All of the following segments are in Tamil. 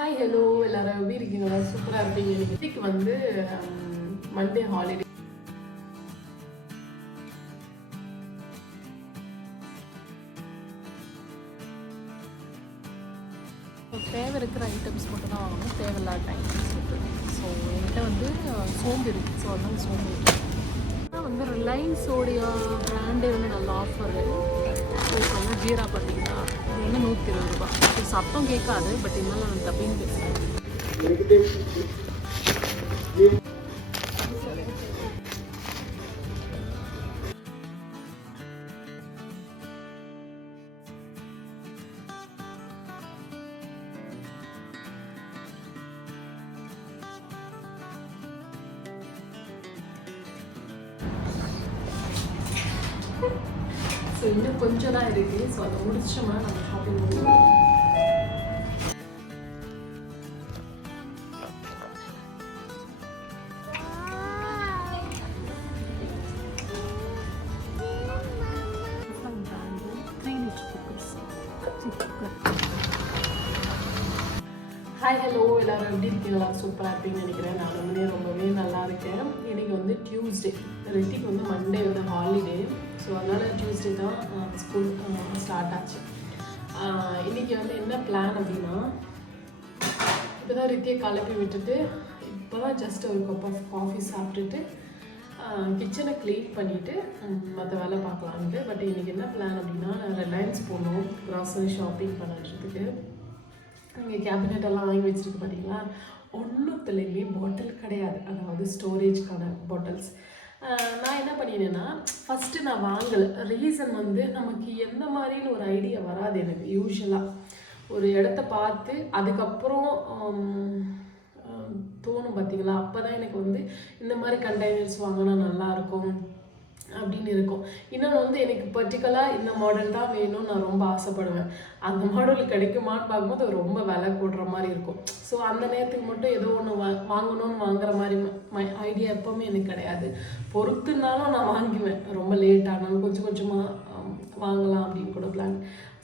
ஹாய் ஹலோ எல்லாரும் எப்படி இருக்கீங்களா? சூப்பராக இருப்பீங்க. இன்னைக்கு வந்து மண்டே ஹாலிடே. தேவை இருக்கிற ஐட்டம்ஸ் மட்டும் தான் வாங்கணும், தேவையில்லாத ஐட்டம்ஸ் இருக்குது. ஸோ என்கிட்ட வந்து சோம்பு இருக்குது. ஸோ அதனால சோம்பு ஆனால் வந்து ரிலையன்ஸோடைய பிராண்டே வந்து நல்ல ஆஃபரு. ஸோ இப்போ வந்து ஜீரா பார்த்தீங்கன்னா இது வந்து 120 ரூபா. ஸோ சத்தம் கேட்காது, பட் இருந்தாலும் நான் தப்பின்னு பேசுகிறேன். ஸோ இன்னும் கொஞ்சம் தான் இருக்குது. ஸோ அதை முடிச்சோம்னா நம்ம ஷாப்பிங் பண்ணுவோம். ஹாய் ஹலோ எல்லோரும் எப்படி இருக்கீங்களா? சூப்பராக இருப்பீங்கன்னு நினைக்கிறேன். நான் ரொம்பவே நல்லா இருக்கேன். இன்றைக்கி வந்து டியூஸ்டே, ரித்திக்கு வந்து மண்டே வந்து ஹாலிடே. ஸோ அதனால் டியூஸ்டே தான் ஸ்கூல் ஸ்டார்ட் ஆச்சு. இன்றைக்கி வந்து என்ன பிளான் அப்படின்னா, இப்போ தான் ரித்தியை கிளப்பி விட்டுட்டு இப்போ தான் ஜஸ்ட் ஒரு கப் ஆஃப் காஃபி சாப்பிட்டுட்டு கிச்சனை க்ளீன் பண்ணிவிட்டு மற்ற வேலை பார்க்கலான்ட்டு. பட் இன்றைக்கி என்ன பிளான் அப்படின்னா, ரிலையன்ஸ் போகணும் க்ராசரி ஷாப்பிங் பண்ணுறதுக்கு. இங்கே கேபினெட் எல்லாம் வாங்கி வச்சுருக்கு பார்த்தீங்களா, ஒன்றுத்துலேயுமே பாட்டில் கிடையாது, அதாவது ஸ்டோரேஜ்க்கான பாட்டில்ஸ். நான் என்ன பண்ணினேன்னா, ஃபஸ்ட்டு நான் வாங்கலை. ரீசன் வந்து நமக்கு எந்த மாதிரின்னு ஒரு ஐடியா வராது எனக்கு. யூஸ்வலாக ஒரு இடத்த பார்த்து அதுக்கப்புறம் தோணும் பார்த்தீங்களா, அப்போ தான் எனக்கு வந்து இந்த மாதிரி கண்டெய்னர்ஸ் வாங்கினா நல்லாயிருக்கும் அப்படின்னு இருக்கும். இன்னொன்று வந்து எனக்கு பர்டிகுலராக இந்த மாடல் தான் வேணும்னு நான் ரொம்ப ஆசைப்படுவேன். அந்த மாடல் கிடைக்குமான்னு பார்க்கும்போது அது ரொம்ப விலை போடுற மாதிரி இருக்கும். ஸோ அந்த நேரத்துக்கு மட்டும் ஏதோ ஒன்று வாங்கணும்னு வாங்குற மாதிரி ஐடியா எப்போவுமே எனக்கு கிடையாது. பொறுத்துனாலும் நான் வாங்குவேன். ரொம்ப லேட்டானாலும் கொஞ்சம் கொஞ்சமாக வாங்கலாம் அப்படின்னு கூட பிளான்.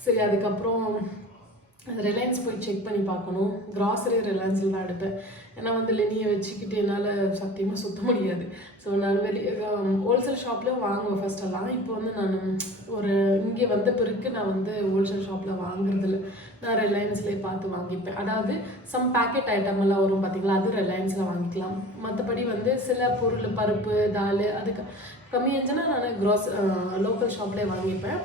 சரி, அதுக்கப்புறம் ரிலையன்ஸ் போய் செக் பண்ணி பார்க்கணும். க்ராசரி ரிலையன்ஸில் தான் எடுப்பேன். ஏன்னா வந்து லெனியை வச்சுக்கிட்டு என்னால் சத்தியமாக சுற்ற முடியாது. ஸோ நான் வெளியே ஹோல்சேல் ஷாப்பில் வாங்குவேன் ஃபஸ்ட்டெல்லாம். இப்போ வந்து நான் ஒரு இங்கே வந்த பிறகு நான் வந்து ஹோல்சேல் ஷாப்பில் வாங்குறதில்ல. நான் ரிலையன்ஸ்லேயே பார்த்து வாங்கிப்பேன். அதாவது சம் பேக்கெட் ஐட்டம் எல்லாம் வரும் பார்த்தீங்களா, அது ரிலையன்ஸில் வாங்கிக்கலாம். மற்றபடி வந்து சில பொருள், பருப்பு, தால், அதுக்கு கம்மியாச்சுன்னா நான் லோக்கல் ஷாப்லேயே வாங்கிப்பேன்.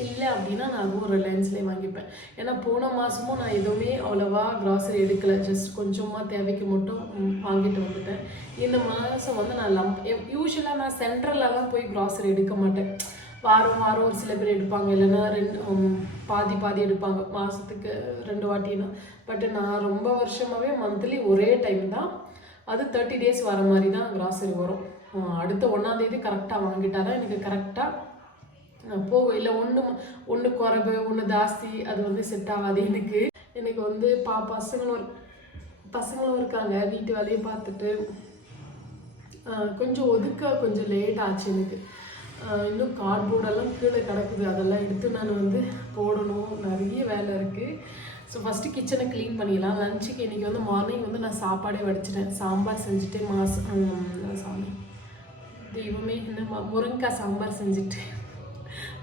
இல்லை அப்படின்னா நான் அதுவும் ரிலையன்ஸ்லேயே வாங்கிப்பேன். ஏன்னா போன மாதமும் நான் எதுவுமே அவ்வளோவா க்ராசரி எடுக்கலை. ஜஸ்ட் கொஞ்சமாக தேவைக்கு மட்டும் வாங்கிட்டு வந்துட்டேன். இந்த மாதம் வந்து நான் யூஸ்வலாக நான் சென்ட்ரலெலாம் போய் க்ராசரி எடுக்க மாட்டேன். வாரம் வாரம் ஒரு சில பேர் எடுப்பாங்க, இல்லைன்னா பாதி எடுப்பாங்க, மாதத்துக்கு 2 வாட்டினா. பட் நான் ரொம்ப வருஷமாகவே மந்த்லி ஒரே டைம் தான், அது 30 days வர மாதிரி தான் க்ராசரி வரும். அடுத்த 1ஆம் தேதி கரெக்டாக வாங்கிட்டா தான் எனக்கு கரெக்டாக போகும். இல்லை ஒன்று குறைவு ஒன்று ஜாஸ்தி, அது வந்து செட் ஆகாது எனக்கு. எனக்கு வந்து பசங்களும் இருக்காங்க. வீட்டு வேலையை பார்த்துட்டு கொஞ்சம் லேட் ஆச்சு எனக்கு. இன்னும் கார்ட்போர்டெல்லாம் கீழே கிடக்குது, அதெல்லாம் எடுத்து நான் வந்து போடணும். நிறைய வேலை இருக்குது. ஸோ ஃபஸ்ட்டு கிச்சனை க்ளீன் பண்ணிடலாம். லஞ்சுக்கு இன்றைக்கி வந்து மார்னிங் வந்து நான் சாப்பாடே வடிச்சிட்டேன். சாம்பார் செஞ்சுட்டு தெய்வமே என்ன முருங்கைக்காய் சாம்பார் செஞ்சுட்டு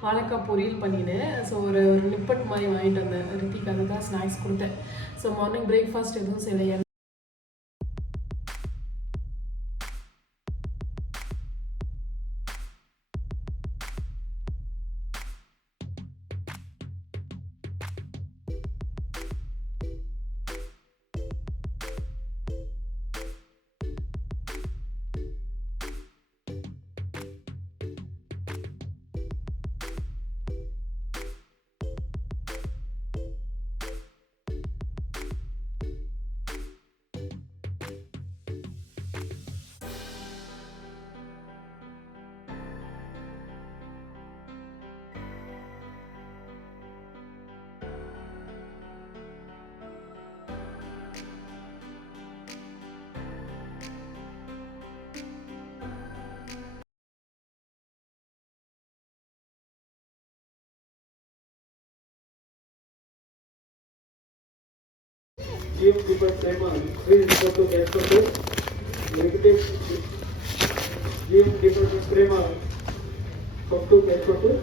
வாழைக்காய் பொரியல் பண்ணினேன். ஸோ ஒரு நிப்பட் மாதிரி வாங்கிட்டு வந்தேன். ரித்திக்கு அதுதான் ஸ்நாக்ஸ் கொடுத்தேன். ஸோ மார்னிங் பிரேக்ஃபாஸ்ட் எதுவும் செய்யலை. GM Deepak Prema, 3 is equal to cash for 2. Negative GM Deepak Prema, from 2 cash for 2.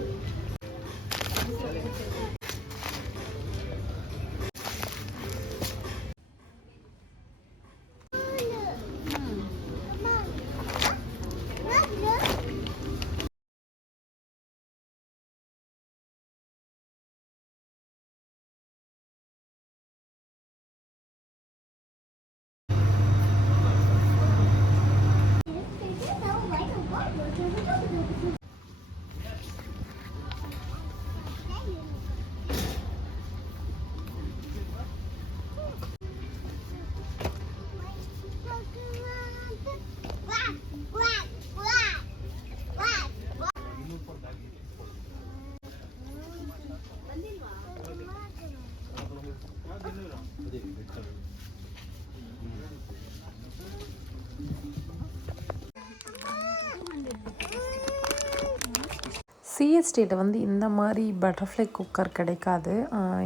சிஎஸ்டியில் வந்து இந்த மாதிரி பட்டர்ஃப்ளை குக்கர் கிடைக்காது.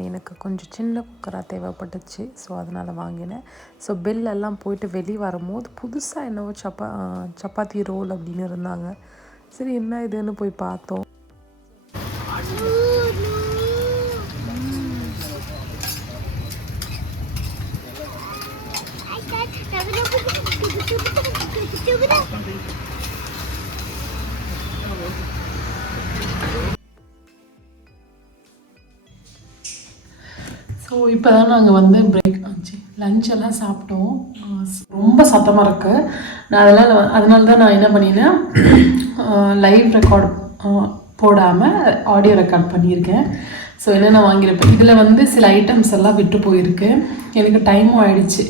எனக்கு கொஞ்சம் சின்ன குக்கராக தேவைப்பட்டுச்சு. ஸோ அதனால் வாங்கினேன். ஸோ பில்லெல்லாம் போயிட்டு வெளியே வரும்போது புதுசாக என்னவோ சப்பாத்தி ரோல் அப்படின்னு இருந்தாங்க. சரி என்ன இதுன்னு போய் பார்த்தோம். ஸோ இப்போ தான் நாங்கள் வந்து பிரேக் ஆச்சு, லஞ்செல்லாம் சாப்பிட்டோம். ரொம்ப சத்தமாக இருக்குது. நான் அதனால தான் நான் என்ன பண்ணினேன், லைவ் ரெக்கார்ட் போடாமல் ஆடியோ ரெக்கார்ட் பண்ணியிருக்கேன். ஸோ என்னென்ன வாங்கியிருப்பேன், இதில் வந்து சில ஐட்டம்ஸ் எல்லாம் விட்டு போயிருக்கு. எனக்கு டைமும் ஆகிடுச்சு.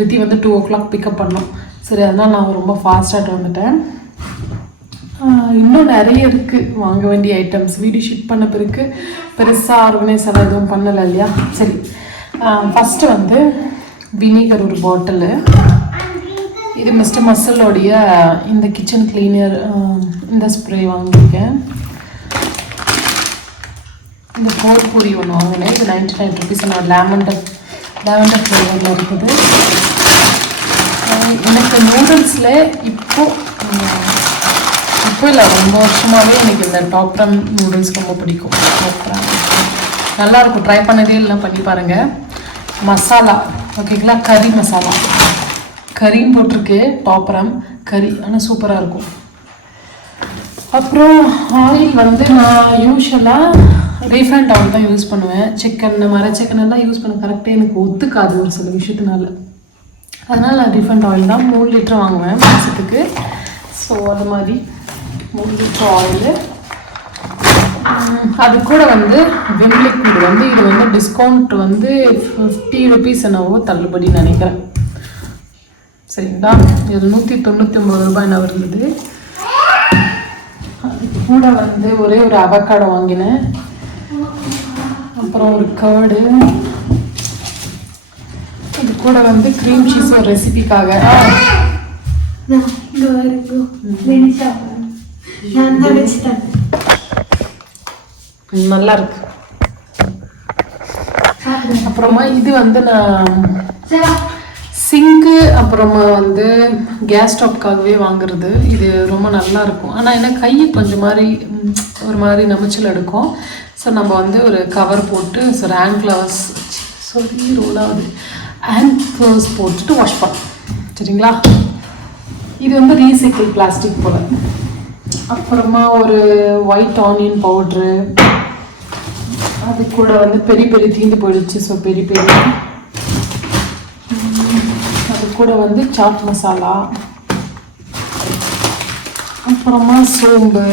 ரித்தி வந்து 2 o'clock பிக்கப் பண்ணோம். சரி அதனால் நான் ரொம்ப ஃபாஸ்ட்டாகிட்டு வந்துட்டேன். இன்னும் நிறைய இருக்குது வாங்க வேண்டிய ஐட்டம்ஸ். வீடியோ ஷூட் பண்ண பிறகு பெருசாக ஆர்கனைஸ் எல்லாம் எதுவும் பண்ணலை இல்லையா. சரி ஃபஸ்ட்டு வந்து வினிகர் ஒரு பாட்டிலு. இது மிஸ்டர் மசலோடைய இந்த கிச்சன் கிளீனர் இந்த ஸ்ப்ரே வாங்கியிருக்கேன். இந்த பூரி ஒன்று வாங்கினேன். இது 99 rupees. நான் லேவண்டர் ஃப்ளேவரில் இருக்குது. எனக்கு நூடுல்ஸில் இப்போ இல்லை ரொம்ப வருஷமாகவே எனக்கு இந்த டாப்ரம் நூடுல்ஸ் ரொம்ப பிடிக்கும். நல்லாயிருக்கும். ட்ரை பண்ணதே இல்லை, பண்ணி பாருங்கள். மசாலா ஓகேங்களா, கறி மசாலா கறின்னு போட்டிருக்கு. டாப்ரம் கறி, ஆனால் சூப்பராக இருக்கும். அப்புறம் ஆயில் வந்து நான் யூஸ்வலாக ரீஃபைண்ட் ஆயில் தான் யூஸ் பண்ணுவேன். சிக்கன் மர சிக்கன் எல்லாம் யூஸ் பண்ண கரெக்டாக எனக்கு ஒத்துக்காது ஒரு சில விஷயத்தினால. அதனால் நான் ரீஃபைண்ட் ஆயில் தான் 3 லிட்டர் வாங்குவேன் மாதத்துக்கு. ஸோ அது மாதிரி 3 லிட்டர் ஆயிலு. அது கூட வந்து விம் லிக்விட் வந்து இது வந்து டிஸ்கவுண்ட் வந்து 50 rupees என்னவோ தள்ளுபடி நினைக்கிறேன். சரிங்களா, 799 ரூபாய் என்ன வருது. அது கூட வந்து ஒரே ஒரு அவக்காடோ வாங்கினேன். அப்புறம் ஒரு கர்டு. இது கூட வந்து க்ரீம் சீஸ் ஒரு ரெசிபிக்காக. நல்லா இருக்கு. அப்புறமா இது வந்து நான் சிங்கு அப்புறமா வந்து கேஸ் ஸ்டவ்க்காகவே வாங்குறது. இது ரொம்ப நல்லா இருக்கும். ஆனால் என்ன கை கொஞ்சம் மாதிரி ஒரு மாதிரி நமைச்சல் எடுக்கும். ஸோ நம்ம வந்து ஒரு கவர் போட்டு ஒரு ஹேண்ட் க்ளவுஸ் ரோல் ஆகுது ஹேண்ட் க்ளவுஸ் போட்டுட்டு வாஷ் பண்ணோம். சரிங்களா, இது வந்து ரீசைக்கிள் பிளாஸ்டிக் போல். அப்புறமா ஒரு ஒயிட் ஆனியன் பவுட்ரு. அது கூட வந்து பெரிய தீந்து போயிடுச்சு. ஸோ பெரிய அது கூட வந்து சாட் மசாலா. அப்புறமா சோம்பு.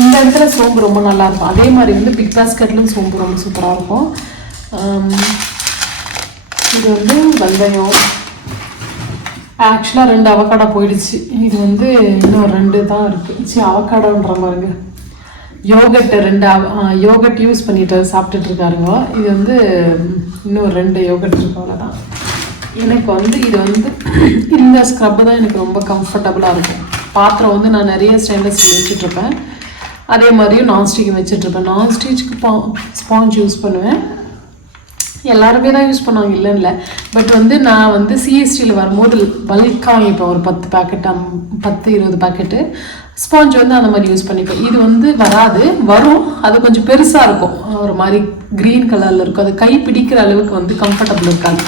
இந்த இடத்துல சோம்பு ரொம்ப நல்லாயிருக்கும். அதே மாதிரி வந்து பிக் பாஸ்கெட்லையும் சோம்பு ரொம்ப சூப்பராக இருக்கும். இது வந்து வெந்தயம். ஆக்சுவலாக 2 அவக்காடோ போயிடுச்சு. இது வந்து இன்னும் 2 தான் இருக்குது. சரி அவக்காடோன்ற மாதிரிங்க. யோகட் 2 யோகட் யூஸ் பண்ணிட்டு சாப்பிட்டுட்டு இருக்காருங்க. இது வந்து இன்னும் 2 யோகட் இருக்கு, அவ்வளோதான். எனக்கு வந்து இது வந்து இந்த ஸ்க்ரப்பு தான் எனக்கு ரொம்ப கம்ஃபர்டபுளாக இருக்கும். பாத்திரம் வந்து நான் நிறைய ஸ்டெயின்லெஸ் ஸ்டீல் வச்சுட்ருப்பேன். அதே மாதிரியும் நான்ஸ்டிக் வச்சுட்ருப்பேன். நான்ஸ்டிச்சுக்கு ஸ்பாஞ்ச் யூஸ் பண்ணுவேன். எல்லாருமே தான் யூஸ் பண்ணுவாங்க இல்லைன்னு. பட் வந்து நான் வந்து சிஎஸ்டியில் வரும்போது பல்காக வாங்கிப்பேன், ஒரு 10 பேக்கெட் 10-20 பேக்கெட்டு. ஸ்பாஞ்ச் வந்து அந்த மாதிரி யூஸ் பண்ணிப்பேன். இது வந்து வராது, வரும், அது கொஞ்சம் பெருசாக இருக்கும், ஒரு மாதிரி க்ரீன் கலரில் இருக்கும். அது கை பிடிக்கிற அளவுக்கு வந்து கம்ஃபர்டபுள் இருக்காது.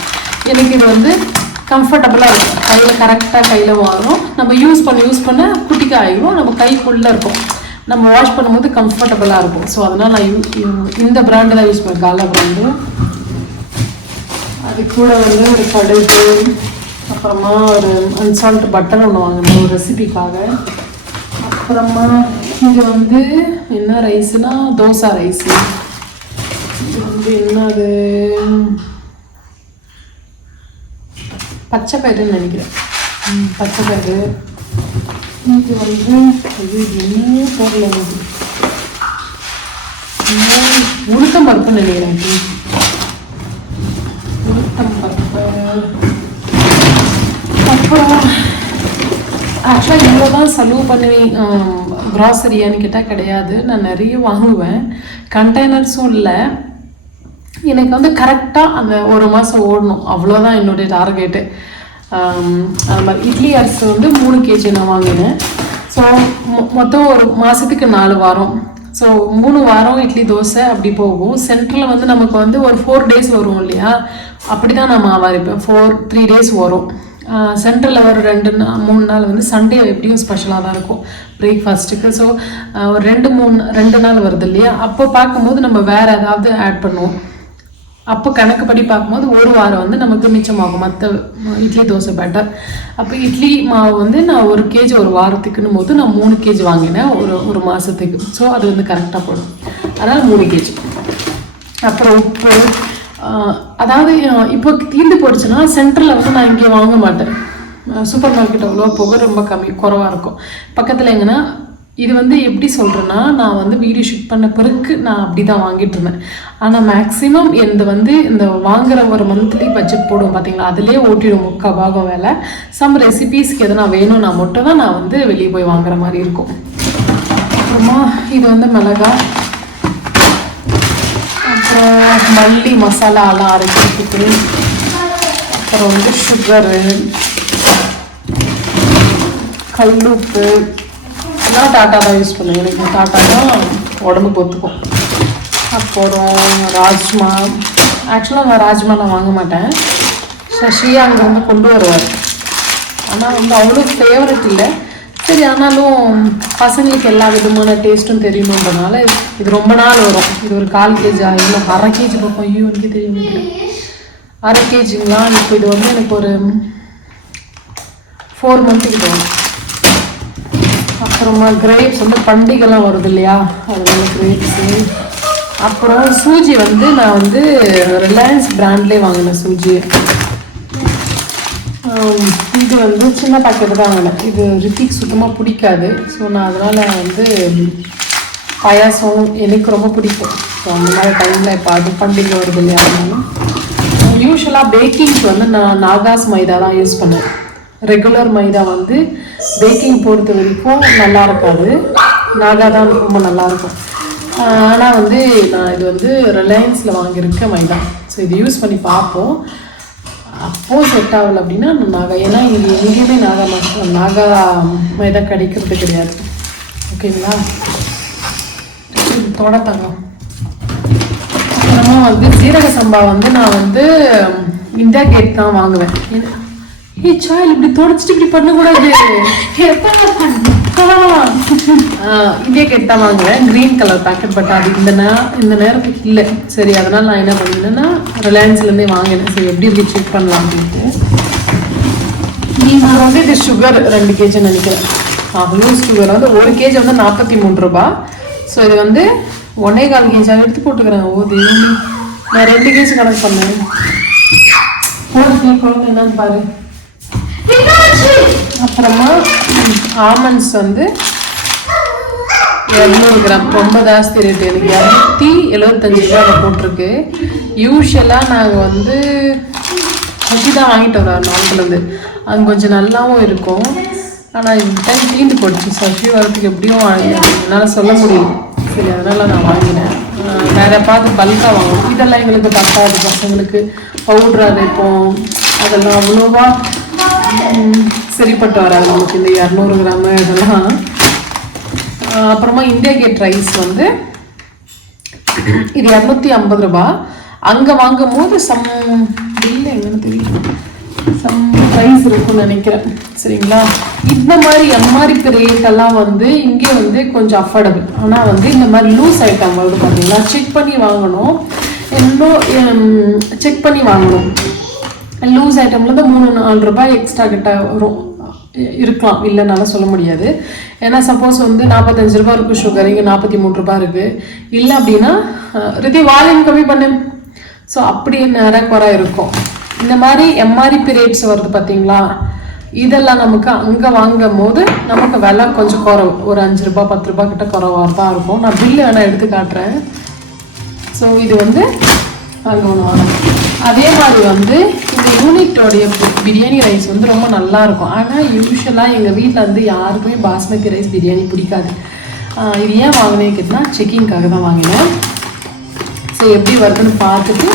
எனக்கு இது வந்து கம்ஃபர்டபுளாக இருக்கும், கையில் கரெக்டாக கையில் வாங்கணும். நம்ம யூஸ் பண்ண குட்டிக்கு ஆகிடும், நம்ம கைக்குள்ளே இருக்கும், நம்ம வாஷ் பண்ணும்போது கம்ஃபர்டபுளாக இருக்கும். ஸோ அதனால் நான் இந்த பிராண்டு தான் யூஸ் பண்ணுவேன், காலா பிராண்டு. அது கூட வந்து ஒரு கடுகு, அப்புறமா ஒரு அன்சால்ட் பட்டர் ஒன்று வாங்கினேன் ஒரு ரெசிபிக்காக. அப்புறமா இது வந்து என்ன ரைஸ்னா தோசை ரைஸு. இது வந்து என்னது பச்சை பயிறுன்னு நினைக்கிறேன், பச்சை பயிறு. இது வந்து என்ன பொருள் வந்து உளுத்தம் பருப்புன்னு நினைக்கிறேன், உளுத்தம் பருப்பு. அப்புறம் ஆக்சுவலாக இவ்வளோ தான் செலவு பண்ணுவேன் க்ராசரியான்னு கேட்டால் கிடையாது, நான் நிறைய வாங்குவேன். கண்டெய்னர்ஸும் இல்லை, எனக்கு வந்து கரெக்டாக அந்த ஒரு மாதம் ஓடணும், அவ்வளோதான் என்னுடைய டார்கெட்டு. அது மாதிரி இட்லி அரிசி வந்து 3 kg நான் வாங்கினேன். ஸோ மொத்தம் ஒரு மாதத்துக்கு 4 வாரம். ஸோ 3 வாரம் இட்லி தோசை அப்படி போகும். சென்டரில் வந்து நமக்கு வந்து ஒரு 4 days வரும் இல்லையா, அப்படி தான் நான் மாவு அரைப்பேன். 3 days வரும். சென்டரில் ஒரு 2-3 நாள் வந்து சண்டே எப்படியும் ஸ்பெஷலாக தான் இருக்கும் பிரேக்ஃபாஸ்ட்டுக்கு. ஸோ ஒரு 2 நாள் வருது இல்லையா, அப்போ பார்க்கும்போது நம்ம வேறு ஏதாவது ஆட் பண்ணுவோம். அப்போ கணக்குப்படி பார்க்கும்போது ஒரு வாரம் வந்து நமக்கு மிச்சமாகும் மற்ற இட்லி தோசை பேட்டர். அப்போ இட்லி மாவு வந்து நான் 1 kg ஒரு வாரத்துக்குன்னும் போது நான் 3 kg வாங்கினேன் ஒரு மாதத்துக்கு. ஸோ அது வந்து கரெக்டாக போடும், அதனால் 3 kg. அப்புறம் உப்பு, அதாவது இப்போ தீர்ந்து போயிடுச்சுன்னா சென்டரில் வந்து நான் இங்கே வாங்க மாட்டேன். சூப்பர் மார்க்கெட் அவ்வளோ போக ரொம்ப குறைவாக இருக்கும். பக்கத்தில் எங்கன்னா இது வந்து எப்படி சொல்கிறேன்னா, நான் வந்து வீடியோ ஷூட் பண்ண பிறகு நான் அப்படி தான் வாங்கிட்டு இருந்தேன். ஆனால் மேக்ஸிமம் இந்த வாங்குகிற ஒரு மந்த்லி பட்ஜெட் போடுவோம் பார்த்தீங்களா, அதிலே ஓட்டிடும் 3/4 பாகம் வேலை. சம் ரெசிபீஸ்க்கு எதனா வேணும்னா மட்டும் தான் நான் வந்து வெளியே போய் வாங்குற மாதிரி இருக்கும். அப்புறமா இது வந்து மிளகாய், அப்புறம் மல்லி மசாலாலாம் அரைக்கிறதுக்கு, அப்புறம் வந்து சுகரு, கல்லுப்பு எல்லாம் டாட்டா தான் யூஸ் பண்ணுவேன். எனக்கு டாட்டா தான் உடம்புக்கு ஒத்துக்கும். அப்புறம் ராஜ்மா, ஆக்சுவலாக நான் ராஜ்மா நான் வாங்க மாட்டேன், சஷியா அங்கேருந்து கொண்டு வருவார். ஆனால் வந்து அவ்வளோ ஃபேவரட் இல்லை, சரி ஆனாலும் பசங்களுக்கு எல்லா விதமான டேஸ்ட்டும் தெரியணுன்றனால இது ரொம்ப நாள் வரும். இது ஒரு 1/4 kg இல்லை 1/2 kg பக்கம். ஐயோ எனக்கு தெரியும், 1/2 kgங்களா. இப்போ இது வந்து எனக்கு ஒரு 4 months கிட்ட வரும். அப்புறமா கிரேப்ஸ் வந்து பண்டிகைலாம் வருது இல்லையா, அதனால கிரேப்ஸு. அப்புறம் சூஜி வந்து நான் வந்து ரிலையன்ஸ் பிராண்ட்லேயே வாங்கினேன் சூஜி. இது வந்து சின்ன பாக்கெட்டு தான் வாங்கினேன். இது ரித்திக் சுத்தமாக பிடிக்காது. ஸோ நான் அதனால் வந்து பாயாசம் எனக்கு ரொம்ப பிடிக்கும். ஸோ அந்த மாதிரி டைமில் இப்போ அது பண்டிகை வருது இல்லையா, அதனால யூஸ்வலாக பேக்கிங்க்கு வந்து நான் நாகாஸ் மைதா தான் யூஸ் பண்ணேன். ரெகுலர் மைதா வந்து பேக்கிங் பொறுத்த வரைக்கும் நல்லா இருக்காது, நாகா தான் ரொம்ப நல்லாயிருக்கும். ஆனால் வந்து நான் இது வந்து ரிலையன்ஸில் வாங்கியிருக்க மைதா. ஸோ இது யூஸ் பண்ணி பார்ப்போம். அப்போது செட் ஆகலை அப்படின்னா நான் நாகா, ஏன்னா இது எங்கேயுமே நாகா மைதா கிடைக்கிறது கிடையாது. ஓகேங்களா, தொடத்தாங்க. அப்புறமா வந்து சீரக சம்பா வந்து நான் வந்து இந்தியா கேட் தான் வாங்குவேன். சாயில் இப்படி தொடச்சிட்டு இப்படி பண்ணக்கூடாது, இந்தியா கேட் தான் வாங்குவேன், க்ரீன் கலர் பேக்கெட். பட் அது இந்த நேரத்துக்கு இல்லை. சரி, அதனால் நான் என்ன பண்ணினேன்னா ரிலையன்ஸ்லேருந்தே வாங்கினேன். சரி எப்படி இப்படி செக் பண்ணலாம் அப்படின்ட்டு. நீங்கள் வந்து இது சுகர் 2 kg நினைக்கிறேன். அவ்வளோ சுகர் வந்து 1 kg வந்து 43 ரூபா. ஸோ இது வந்து 1.25 kg எடுத்து போட்டுக்கிறேன். ஓ தேவி, நான் 2 kg கணக்கு பண்ணேன். குழந்தை என்னன்னு பாரு. அப்புறமா ஆமண்ட்ஸ் வந்து 200 கிராம், ரொம்ப ஜாஸ்தி ரேட்டு. எனக்கு 275 ரூபா அதை போட்டிருக்கு. யூஸ்வலாக நாங்கள் வந்து சஷி தான் வாங்கிட்டு வரோம் நாட்டிலேருந்து, அது கொஞ்சம் நல்லாவும் இருக்கும். ஆனால் இந்த டைம் தீண்டு போட்டுச்சு. சஷி வரத்துக்கு எப்படியும் என்னால் சொல்ல முடியும். சரி, அதனால் நான் வாங்கினேன். வேற பார்த்து பல்காக வாங்கணும். இதெல்லாம் எங்களுக்கு பத்தாது, பசங்களுக்கு பவுட்ரு அரைப்போம், அதெல்லாம் அவ்வளோவா சரிப்பட்டு வராது நமக்கு இந்த 200 கிராமு இதெல்லாம். அப்புறமா இந்தியா கேட் ரைஸ் வந்து இது 250 ரூபா. அங்கே வாங்கும் போது இல்லை எங்கன்னு தெரியல, ப்ரைஸ் இருக்குன்னு நினைக்கிறேன். சரிங்களா, இந்த மாதிரி எம்ஆர்பி ரேட்டெல்லாம் வந்து இங்கே வந்து கொஞ்சம் அஃபோர்டபுள். ஆனால் வந்து இந்த மாதிரி லூஸ் ஐட்டம் வருது பார்த்தீங்களா, செக் பண்ணி வாங்கணும், இன்னும் செக் பண்ணி வாங்கணும். லூஸ் ஐட்டம்லேருந்து 3-4 ரூபாய் எக்ஸ்ட்ரா கிட்ட வரும், இருக்கலாம், இல்லைனால சொல்ல முடியாது. ஏன்னா சப்போஸ் வந்து 45 ரூபா இருக்குது சுகர், இங்கே 43 ரூபா இருக்குது. இல்லை அப்படின்னா ரிதி வால்யூம் கம்மி பண்ணு. ஸோ அப்படி நிறைய குறை இருக்கும். இந்த மாதிரி எம்ஆர்பி ரேட்ஸ் வருது பார்த்தீங்களா, இதெல்லாம் நமக்கு அங்கே வாங்கும் போது நமக்கு விலை கொஞ்சம் குறவு, ஒரு 5 ரூபா 10 ரூபா கிட்ட குறவாக தான் இருக்கும். நான் பில்லு வேணால் எடுத்து காட்டுறேன். ஸோ இது வந்து அங்கே ஒன்று வாங்கணும். அதே மாதிரி வந்து இந்த யூனிட்டோடைய பிரியாணி ரைஸ் வந்து ரொம்ப நல்லாயிருக்கும். ஆனால் யூஸ்வலாக எங்கள் வீட்டில் வந்து யாருக்குமே பாஸ்மதி ரைஸ் பிரியாணி பிடிக்காது. இது ஏன் வாங்கினேன் கேட்டால் செக்கிங்காக தான் வாங்கினேன். ஸோ எப்படி வருதுன்னு பார்த்துட்டு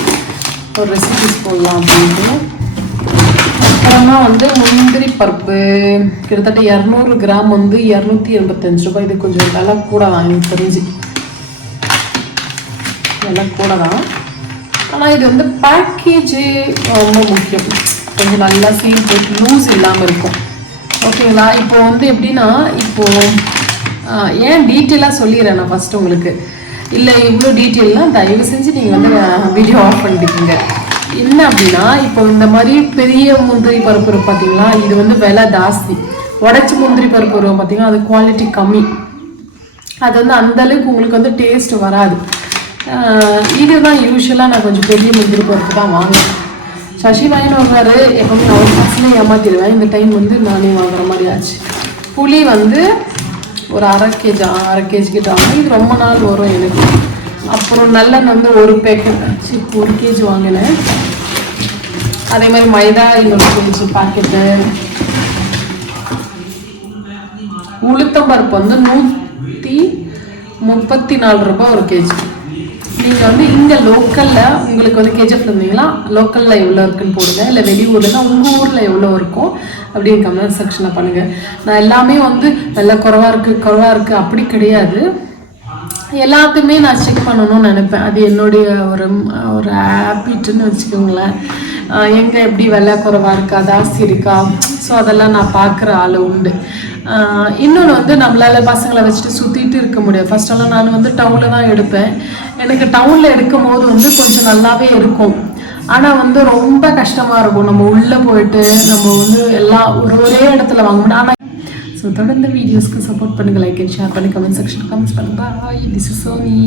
ஒரு ரெசிபிஸ் போடலாம் அப்படின்ட்டு. அப்புறமா வந்து முந்திரி பருப்பு கிட்டத்தட்ட 200 கிராம் வந்து 285 ரூபாய். இது கொஞ்சம் விலை கூட தான், எனக்கு தெரிஞ்சு விலை கூட தான். ஆனால் இது வந்து பேக்கேஜு ரொம்ப முக்கியம், கொஞ்சம் நல்லா சீல் போட்டு லூஸ் இல்லாமல் இருக்கும். ஓகேங்களா, இப்போ வந்து எப்படின்னா, இப்போது ஏன் டீட்டெயிலாக சொல்லிடுறேன் நான் ஃபஸ்ட்டு உங்களுக்கு. இல்லை இவ்வளோ டீட்டெயில்லாம் தயவு செஞ்சு நீங்கள் வந்து வீடியோ ஆஃப் பண்ணிட்டுருக்கீங்க. என்ன அப்படின்னா, இப்போ இந்த மாதிரி பெரிய முந்திரி பருப்பு வரும் பார்த்தீங்களா, இது வந்து விலை ஜாஸ்தி. உடச்சி முந்திரி பருப்பு வரும் பார்த்தீங்கன்னா, அது குவாலிட்டி கம்மி, அது வந்து அந்தளவுக்கு உங்களுக்கு வந்து டேஸ்ட் வராது. இதுதான் யூஸ்வலாக நான் கொஞ்சம் பெரிய முந்திரி பருப்பு தான் வாங்குவேன். சசி வாங்கின்னு வாங்குறாரு, எப்பவுமே அவர் காசுலேயே ஏமாற்றிடுவேன். இந்த டைம் வந்து நானே வாங்குற மாதிரி ஆச்சு. புளி வந்து ஒரு அரை கேஜி கிட்ட வாங்கினேன். இது ரொம்ப நாள் வரும் எனக்கு. அப்புறம் நல்லெண்ணெய் வந்து 1 பேக்கெட் 1 கேஜி வாங்கினேன். அதே மாதிரி மைதா இன்னொரு கேஜி பாக்கெட்டு. உளுத்தம்பருப்பு வந்து 134 ரூபாய் 1 கேஜி. நீங்கள் வந்து இங்கே லோக்கலில் உங்களுக்கு வந்து கேஜிஎஃப்ல இருந்தீங்களா, லோக்கலில் எவ்வளோ இருக்குன்னு போடுங்க. இல்லை வெளியூர்னா உங்கள் ஊரில் எவ்வளோ இருக்கும் அப்படின்னு கமெண்ட் செக்ஷனில் பண்ணுங்கள். நான் எல்லாமே வந்து நல்லா குறைவாக இருக்குது அப்படி கிடையாது, எல்லாத்தையுமே நான் செக் பண்ணணும்னு நினைப்பேன். அது என்னுடைய ஒரு ஹேபிட்டுன்னு வச்சுக்கோங்களேன். எங்கே எப்படி விலை குறைவாக இருக்கா ஜாஸ்தி இருக்கா, ஸோ அதெல்லாம் நான் பார்க்குற ஆள் உண்டு. இன்னொன்று வந்து நம்மளால் பசங்களை வச்சுட்டு சுற்றிட்டு இருக்க முடியாது. ஃபஸ்ட்டெல்லாம் நான் வந்து டவுனில் தான் எடுப்பேன். எனக்கு டவுனில் எடுக்கும் போது வந்து கொஞ்சம் நல்லாவே இருக்கும். ஆனால் வந்து ரொம்ப கஷ்டமாக இருக்கும், நம்ம உள்ளே போயிட்டு நம்ம வந்து எல்லாம் ஒரே இடத்துல வாங்க முடியும். ஆனால் ஸோ தொடர்ந்து வீடியோஸ்க்கு சப்போர்ட் பண்ணுங்கள், லைக் அண்ட் ஷேர் பண்ணி கமெண்ட் செக்ஷன் கமெண்ட்ஸ் பண்ணுங்கள். பாய், திஸ் இஸ் சோனி.